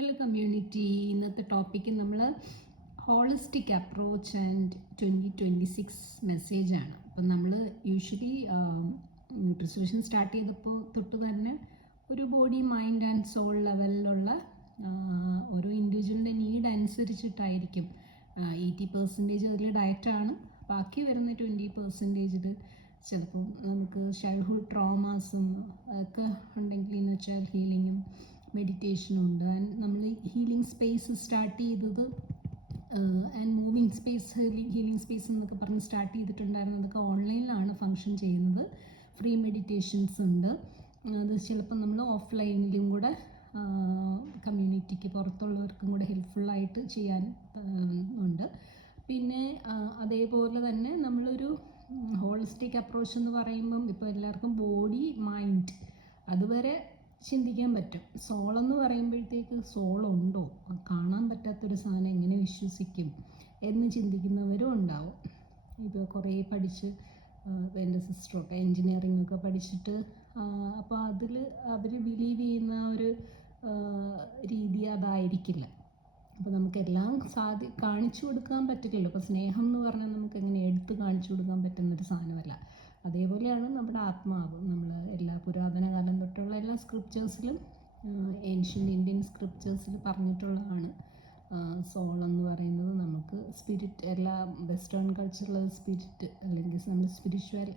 Hello community, ഇന്നത്തെ topic നമ്മൾ holistic approach and 2026 മെസ്സേജാണ്. അപ്പം നമ്മൾ യൂഷ്വലി ന്യൂട്രിഷൻ സ്റ്റാർട്ട് ചെയ്തപ്പോൾ തൊട്ട് തന്നെ ഒരു ബോഡി മൈൻഡ് ആൻഡ് സോൾ ലെവലിലുള്ള ഓരോ ഇൻഡിവിജ്വലിൻ്റെ നീഡ് അനുസരിച്ചിട്ടായിരിക്കും 80% അതിൽ ഡയറ്റാണ്, ബാക്കി വരുന്ന 20% ചിലപ്പോൾ നമുക്ക് ചൈൽഡ്ഹുഡ് ട്രോമാസും ഒക്കെ ഉണ്ടെങ്കിൽ എന്ന് വെച്ചാൽ ഹീലിങ്ങും മെഡിറ്റേഷനും ഉണ്ട്. ആൻഡ് നമ്മൾ ഹീലിംഗ് സ്പേസ് സ്റ്റാർട്ട് ചെയ്തത് and moving space healing space എന്നൊക്കെ പറഞ്ഞ് സ്റ്റാർട്ട് ചെയ്തിട്ടുണ്ടായിരുന്നതൊക്കെ ഓൺലൈനിലാണ് ഫങ്ഷൻ ചെയ്യുന്നത്. ഫ്രീ മെഡിറ്റേഷൻസ് ഉണ്ട്. അത് ചിലപ്പോൾ നമ്മൾ ഓഫ്ലൈനിലും കൂടെ കമ്മ്യൂണിറ്റിക്ക് പുറത്തുള്ളവർക്കും കൂടെ ഹെൽപ്ഫുള്ളായിട്ട് ചെയ്യാൻ ഉണ്ട്. പിന്നെ അതേപോലെ തന്നെ നമ്മളൊരു ഹോളിസ്റ്റിക് അപ്രോച്ച് എന്ന് പറയുമ്പം ഇപ്പോൾ എല്ലാവർക്കും ബോഡി മൈൻഡ് അതുവരെ ചിന്തിക്കാൻ പറ്റും. സോളെന്ന് പറയുമ്പോഴത്തേക്ക് സോളുണ്ടോ, കാണാൻ പറ്റാത്തൊരു സാധനം എങ്ങനെ വിശ്വസിക്കും എന്ന് ചിന്തിക്കുന്നവരും ഉണ്ടാവും. ഇപ്പോൾ കുറേ പഠിച്ച് എൻ്റെ സിസ്റ്ററൊക്കെ എൻജിനീയറിംഗ് ഒക്കെ പഠിച്ചിട്ട് അപ്പോൾ അതിൽ അവർ ബിലീവ് ചെയ്യുന്ന ഒരു രീതി അതായിരിക്കില്ല. അപ്പോൾ നമുക്കെല്ലാം കാണിച്ചു കൊടുക്കാൻ പറ്റില്ലല്ലോ. ഇപ്പോൾ സ്നേഹം എന്ന് പറഞ്ഞാൽ നമുക്ക് എങ്ങനെ എടുത്ത് കാണിച്ചു കൊടുക്കാൻ പറ്റുന്നൊരു സാധനമല്ല. അതേപോലെയാണ് നമ്മുടെ ആത്മാവ്. നമ്മൾ എല്ലാ പുരാതന കാലം തൊട്ടുള്ള എല്ലാ സ്ക്രിപ്റ്റേഴ്സിലും ഏൻഷ്യൻ്റ് ഇന്ത്യൻ സ്ക്രിപ്റ്റേഴ്സിൽ പറഞ്ഞിട്ടുള്ളതാണ് സോൾ എന്ന് പറയുന്നത്. നമുക്ക് സ്പിരിറ്റ്, എല്ലാ വെസ്റ്റേൺ കൾച്ചറിൽ സ്പിരിറ്റ് അല്ലെങ്കിൽ നമ്മൾ സ്പിരിച്വൽ,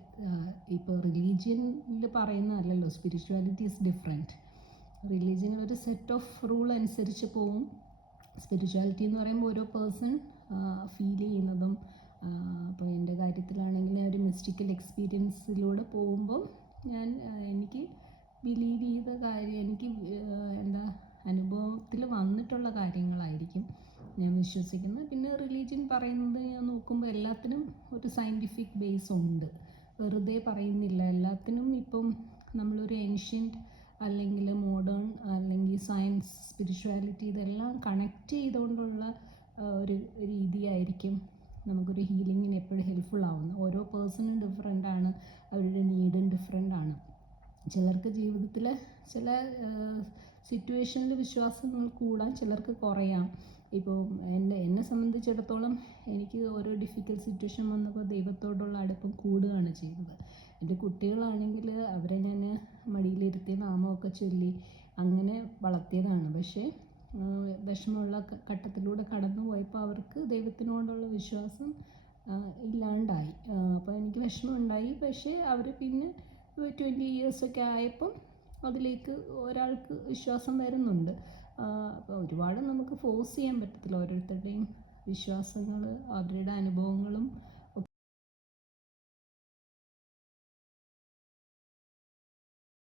ഇപ്പോൾ റിലീജിയനിൽ പറയുന്നതല്ലല്ലോ. Spirituality is different. റിലീജിയൻ ഒരു സെറ്റ് ഓഫ് റൂൾ അനുസരിച്ച് പോവും. സ്പിരിച്വാലിറ്റി എന്ന് പറയുമ്പോൾ ഓരോ പേഴ്സൺ ഫീൽ ചെയ്യുന്നതും, അപ്പോൾ എൻ്റെ കാര്യത്തിലാണെങ്കിൽ ഒരു മിസ്റ്റിക്കൽ എക്സ്പീരിയൻസിലൂടെ പോകുമ്പോൾ എനിക്ക് ബിലീവ് ചെയ്ത കാര്യം, എനിക്ക് അനുഭവത്തിൽ വന്നിട്ടുള്ള കാര്യങ്ങളായിരിക്കും ഞാൻ വിശ്വസിക്കുന്നത്. പിന്നെ റിലീജിയൻ പറയുന്നത് ഞാൻ നോക്കുമ്പോൾ എല്ലാത്തിനും ഒരു സയൻറ്റിഫിക് ബേസ് ഉണ്ട്, വെറുതെ പറയുന്നില്ല. എല്ലാത്തിനും ഇപ്പം നമ്മളൊരു ഏൻഷ്യൻ്റ് അല്ലെങ്കിൽ മോഡേൺ അല്ലെങ്കിൽ സയൻസ്, സ്പിരിച്വാലിറ്റി ഇതെല്ലാം കണക്റ്റ് ചെയ്തുകൊണ്ടുള്ള ഒരു രീതിയായിരിക്കും നമുക്കൊരു ഹീലിങ്ങിന് എപ്പോഴും ഹെൽപ്ഫുൾ ആവുന്നത്. ഓരോ പേഴ്സണും ഡിഫറെൻ്റാണ്, അവരുടെ നീഡും ഡിഫറെൻ്റാണ്. ചിലർക്ക് ജീവിതത്തിൽ ചില സിറ്റുവേഷനിൽ വിശ്വാസങ്ങൾ കൂടാൻ, ചിലർക്ക് കുറയാം. ഇപ്പോൾ എന്നെ സംബന്ധിച്ചിടത്തോളം എനിക്ക് ഓരോ ഡിഫിക്കൽട്ട് സിറ്റുവേഷൻ വന്നപ്പോൾ ദൈവത്തോടുള്ള അടുപ്പം കൂടുകയാണ് ചെയ്തത്. എൻ്റെ കുട്ടികളാണെങ്കിൽ അവരെ ഞാൻ മടിയിലിരുത്തി നാമമൊക്കെ ചൊല്ലി അങ്ങനെ വളർത്തിയതാണ്. പക്ഷേ വിഷമമുള്ള ഘട്ടത്തിലൂടെ കടന്നു പോയപ്പോൾ അവർക്ക് ദൈവത്തിനോടുള്ള വിശ്വാസം ഇല്ലാണ്ടായി. അപ്പോൾ എനിക്ക് വിഷമമുണ്ടായി. പക്ഷേ അവർ പിന്നെ 20 ഇയേഴ്സൊക്കെ ആയപ്പം അതിലേക്ക് ഒരാൾക്ക് വിശ്വാസം വരുന്നുണ്ട്. അപ്പോൾ ഒരുപാട് നമുക്ക് ഫോഴ്സ് ചെയ്യാൻ പറ്റത്തില്ല. ഓരോരുത്തരുടെയും വിശ്വാസങ്ങൾ, അവരുടെ അനുഭവങ്ങൾ